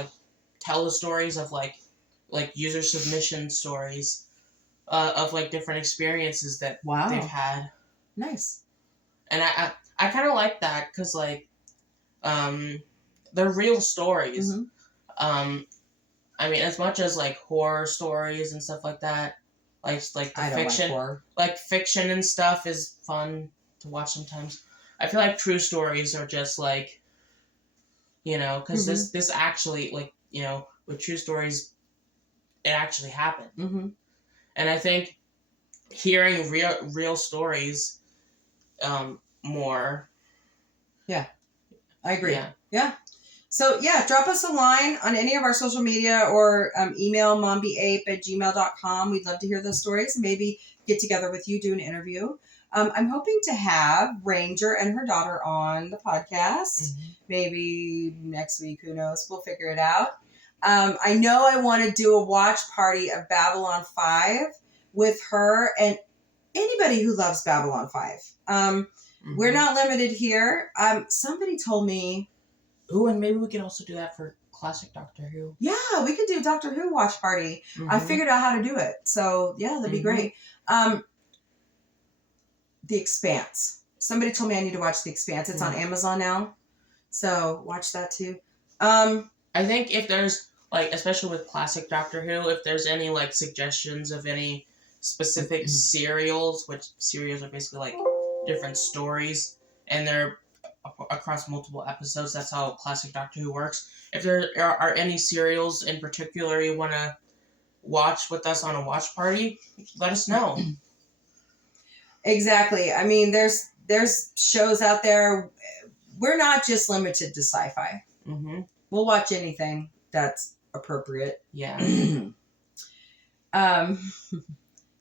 tell the stories of like user submission stories of different experiences that they've had. Nice. And I kind of like that because they're real stories. Mm-hmm. I mean, as much as like horror stories and stuff like that, like the I don't fiction, like horror. like fiction and stuff is fun to watch sometimes. I feel like true stories are just like, because this actually, like, with true stories, it actually happened. Mm-hmm. And I think hearing real stories, more. Yeah, I agree. Yeah. So, drop us a line on any of our social media or email mombieape@gmail.com. We'd love to hear those stories and maybe get together with you, do an interview. I'm hoping to have Ranger and her daughter on the podcast. Mm-hmm. Maybe next week, who knows? We'll figure it out. I know I want to do a watch party of Babylon 5 with her and anybody who loves Babylon 5. We're not limited here. Somebody told me... Ooh, and maybe we could also do that for classic Doctor Who. Yeah, we could do a Doctor Who watch party. Mm-hmm. I figured out how to do it. So, yeah, that'd be great. The Expanse. Somebody told me I need to watch The Expanse. It's on Amazon now. So, watch that too. I think if there's, like, especially with classic Doctor Who, if there's any, like, suggestions of any specific serials, which serials are basically, like, different stories, and they're across multiple episodes. That's how classic Doctor Who works. If there are any serials in particular you want to watch with us on a watch party, let us know. Exactly. I mean, there's shows out there. We're not just limited to sci-fi. Mm-hmm. We'll watch anything that's appropriate. Yeah.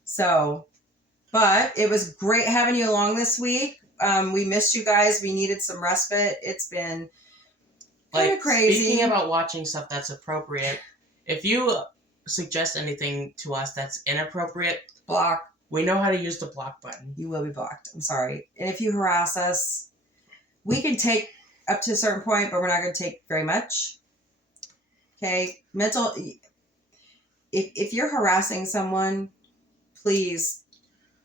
So, but it was great having you along this week. We missed you guys. We needed some respite. It's been kind of crazy. Speaking about watching stuff that's appropriate, if you suggest anything to us that's inappropriate, block. We know how to use the block button. You will be blocked. I'm sorry. And if you harass us, we can take up to a certain point, but we're not going to take very much. Okay? If you're harassing someone, please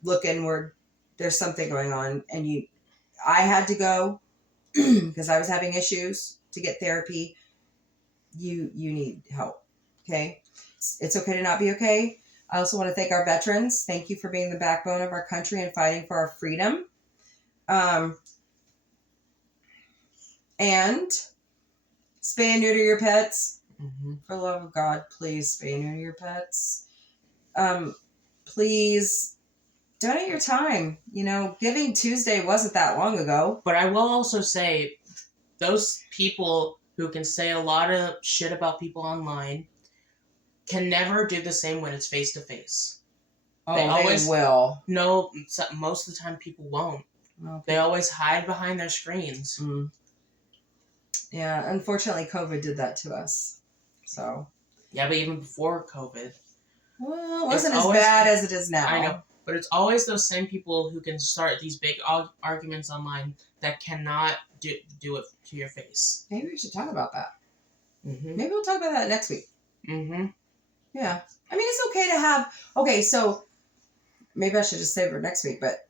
look inward. There's something going on, and I had to go because I was having issues to get therapy. You need help. Okay? It's okay to not be okay. I also want to thank our veterans. Thank you for being the backbone of our country and fighting for our freedom. And spay and neuter your pets. Mm-hmm. For the love of God, please spay and neuter your pets. Please donate your time. Giving Tuesday wasn't that long ago. But I will also say, those people who can say a lot of shit about people online can never do the same when it's face to face. Oh, they always will. No, most of the time people won't. Okay. They always hide behind their screens. Mm. Yeah, unfortunately, COVID did that to us. So. Yeah, but even before COVID. Well, it wasn't as bad as it is now. I know, but it's always those same people who can start these big arguments online that cannot do it to your face. Maybe we should talk about that. Mm-hmm. Maybe we'll talk about that next week. Mm-hmm. Yeah. I mean, it's okay to have... Okay, so maybe I should just save it for next week, but...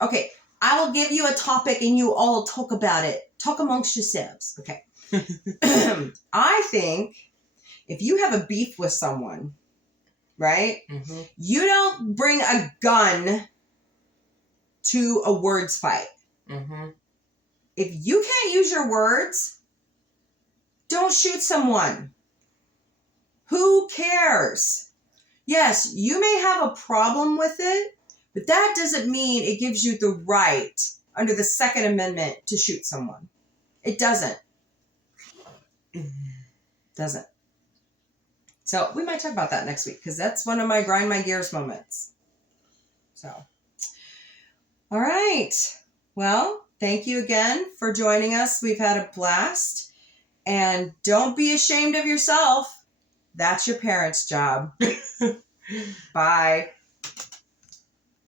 Okay, I will give you a topic and you all talk about it. Talk amongst yourselves. Okay. I think if you have a beef with someone, right? Mm-hmm. You don't bring a gun to a words fight. Mm-hmm. If you can't use your words, don't shoot someone. Who cares? Yes, you may have a problem with it, but that doesn't mean it gives you the right under the Second Amendment to shoot someone. It doesn't. Doesn't. So we might talk about that next week because that's one of my grind my gears moments. So, all right. Well, thank you again for joining us. We've had a blast. And don't be ashamed of yourself. That's your parents' job. Bye.